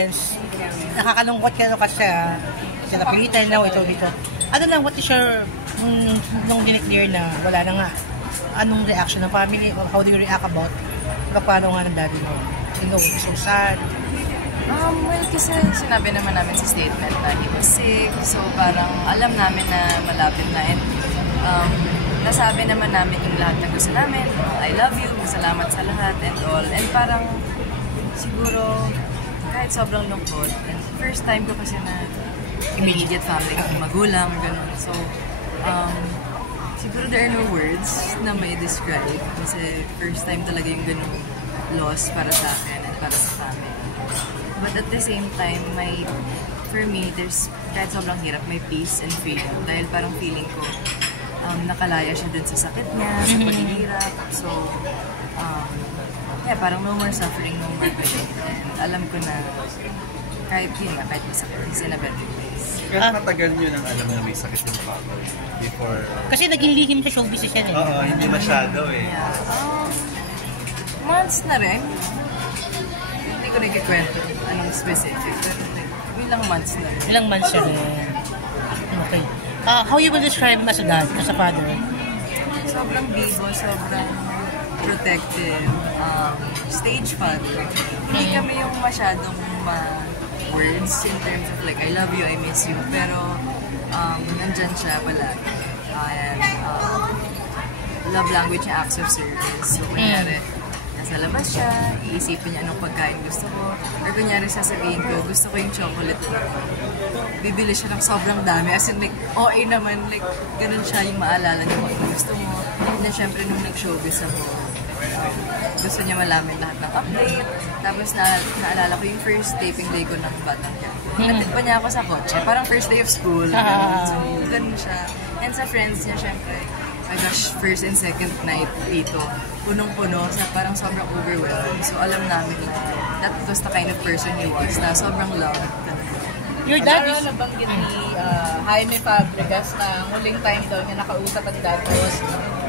Nakakalungkot ka kasi sila pilitan na ito dito. Ano lang, what is your nung dineclare na wala na nga, anong reaction ng family? How do you react about paano nga ng daddy mo? You know, so sad. Well, kasi sinabi naman namin sa statement na he was sick, so parang alam namin na malapit na, and nasabi naman namin yung lahat na gusto namin. I love you, salamat sa lahat and all, and parang siguro kahit sobrang lungkot, and first time ko kasi na immediate family ko, magulang, gano'n. So, siguro there are no words na may describe kasi first time talaga yung gano'ng loss para sa akin and para sa family. But at the same time, for me, there's kahit sobrang hirap, may peace and freedom dahil parang feeling ko nakalaya siya dun sa sakit niya, sa paghihirap. So, yeah, parang no more suffering, no more pain. And alam ko na kahit yun na, kahit masakit, he's in a better place. Kahit matagal nyo nang alam na may sakit yung papa before... Kasi naging lihim sa showbiz siya eh. Oo, hindi masyado eh. Yeah. Months na rin. Hindi ko nagkikwento anong specific. Pero ilang months na rin. Ilang months siya rin. Okay. How you will describe him as a dad, as a father? Sobrang bigo, sobrang protective, stage father. Hindi kami yung masyadong words in terms of like, I love you, I miss you. Pero nandyan siya palagi. Love language niya, acts of service. So, kunyari, nasa labas siya, iisipin niya anong pagkain gusto ko. Or kunyari, sasabihin ko, gusto ko yung chocolate. Bibili siya ng sobrang dami. As in, like, OA naman, like, ganun siya yung maalala niya kung ano gusto mo. And then, syempre, nung nag-showbiz ako, gusto niya malaman lahat ng update. Tapos, naalala ko yung first taping day ko ng Batang Quiapo. Natid pa niya ako sa kotse. Parang first day of school. So, ganun siya. And sa friends niya, syempre, my gosh, first and second night dito, punong-puno, parang sobrang overwhelmed. So alam namin na that was the kind of person he was, na sobrang loved. Your dad is... nabanggit ni Jaime Fabregas na muling time daw niya nakausap ang dad was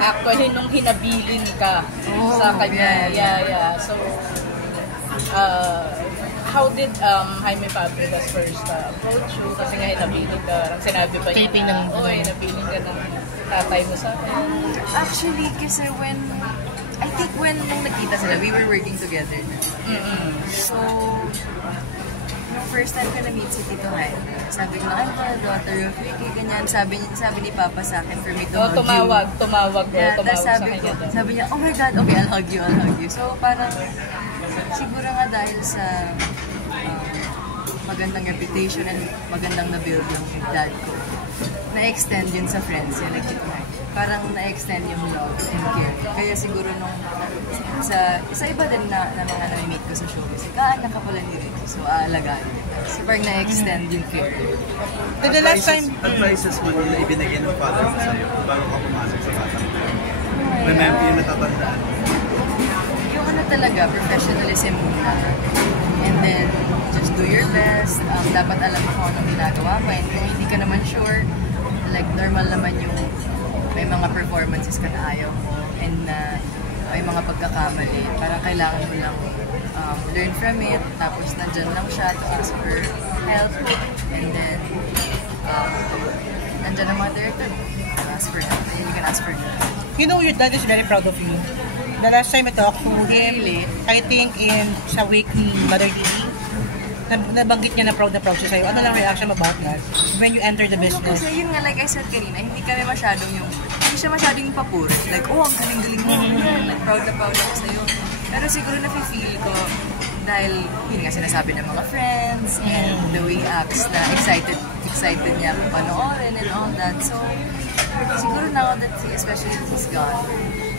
actually nung hinabilin ka sa kanya. Yeah. So, how did Jaime Fabregas first approach you? Kasi nga hinabilin ka, sinabi ba niya na, hinabilin ka ng tatay mo sa akin? Actually, kasi I think when nung nagkita sila, we were working together. So, nung first time ko na-meet si Tito Jaime, sabi ko na, daughter of Ricky, ganyan. Sabi ni Papa sa akin for me to hug tumawag yeah, sa kanya. Sabi niya, oh my God, okay, I'll hug you. So, parang, siguro nga dahil sa magandang reputation and magandang na-build yung dad ko, na-extend yun sa friends niya, like parang na-extend yung love and care. Kaya siguro nung sa iba din na mga na-meet ko sa showbiz, kaanak ka pala ni Ricky, so aalagaan. So parang na-extend yung care. The last time... Advices mo na ibinigay ng father mo sa'yo bago ka pumasok sa Batang Quiapo. Remember yung natatandaan? Yung ano talaga, professionalism muna. And then, just do your best. Dapat alam mo kung anong ginagawa mo. And kung hindi ka naman sure, like normal naman yung may mga performances ka na ayaw mo and may mga pagkakamali. Parang kailangan mo lang learn from it. Tapos nandyan lang siya to ask for help. And then, nandyan ang mga director mo. Ask for help. And you can ask for help. You know, your dad is very proud of you. The last time I talked to him, I think sa week ni Mother TV, nabanggit niya na proud siya sa'yo. Ano lang reaction about that when you enter the business? Kasi yun nga, like I said kanina, hindi siya masyadong yung papuri. Like, oh, ang galing-galing mo. Like, proud na proud ako sa'yo. Pero siguro nafe-feel ko dahil yun nga sinasabi ng mga friends and the way he acts na excited niya kung panoorin and all that. So, siguro now that especially that he's gone,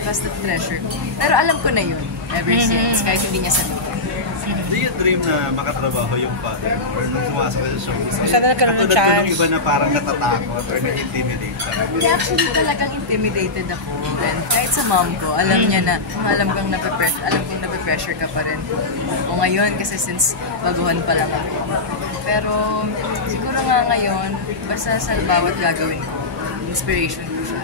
mas na-treasure. Pero alam ko na yun ever since, kahit hindi niya sabihin. Do you dream na makatrabaho yung father mo or nung pumasok ka sa showbiz? Sana nagkaroon ng chance. Katulad ko nung iba na parang natatakot or na-intimidate. Hindi, actually talagang intimidated ako. And kahit sa mom ko, alam niya na, alam kong nape-pressure ka pa rin. O ngayon, kasi since baguhan pa lang ako. Pero siguro nga ngayon, basta sa bawat gagawin ko, inspiration ko siya.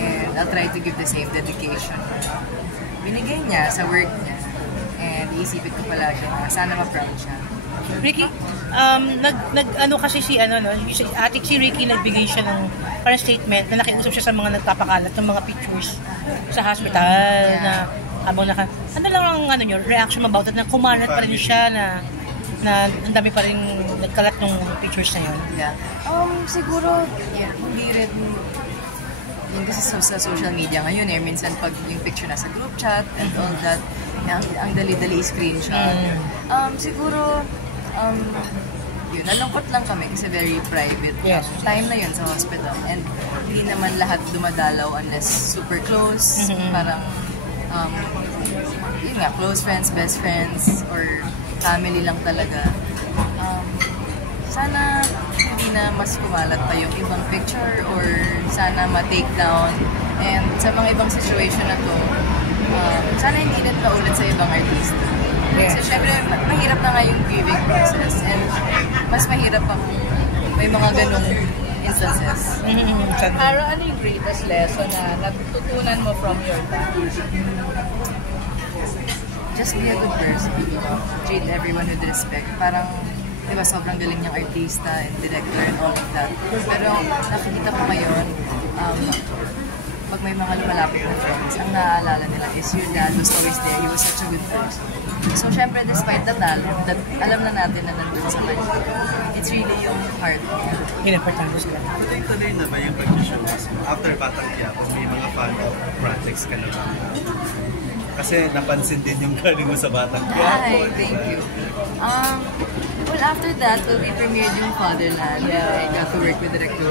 And I'll try to give the same dedication. Binigay niya sa work niya. And iisipin ko palagi na sana ma-proud siya. Ricky, ano kasi si si Ricky nagbigay siya ng parang statement na nakiusap siya sa mga nagpapakalat ng mga pictures sa hospital na habang ano lang ang niyo, reaction about it na kumalat pa rin siya na ang dami pa rin nagkalat ng pictures na yun. Yeah. Siguro, hindi rin yun kasi sa social media ngayon minsan pag yung picture nasa group chat and all that, ang dali-dali screenshot. Siguro, yun, nalungkot lang kami kasi very private. Yes. Time na yun sa hospital and hindi naman lahat dumadalaw unless super close. Parang, yun nga, close friends, best friends, or family lang talaga. Sana hindi na mas kumalat pa yung ibang picture or sana ma-take down. And sa mga ibang situation na to, sana hindi na maulit sa ibang artist. Yeah. So, syempre, mahirap na nga yung grieving process and mas mahirap pa kung may mga ganong instances. Pero ano yung greatest lesson na natutunan mo from your dad? Just be a good person. Treat everyone with respect. Parang, di ba, sobrang galing niyang artista and director and all of that. Pero nakikita ko ngayon, pag may mga lumalapit na friends, ang naaalala nila is your dad was always there. He was such a good person. So, syempre, despite the talent, that alam na natin na nandun sa kanya, it's really yung heart. Importante sila. Tuloy-tuloy na ba yung pag-show after Batang Quiapo, may mga follow-up projects ka na ba? Kasi napansin din yung galing mo sa Batang Quiapo. Hi, thank you. Well, after that, we premiered yung Fatherland. I got to work with Director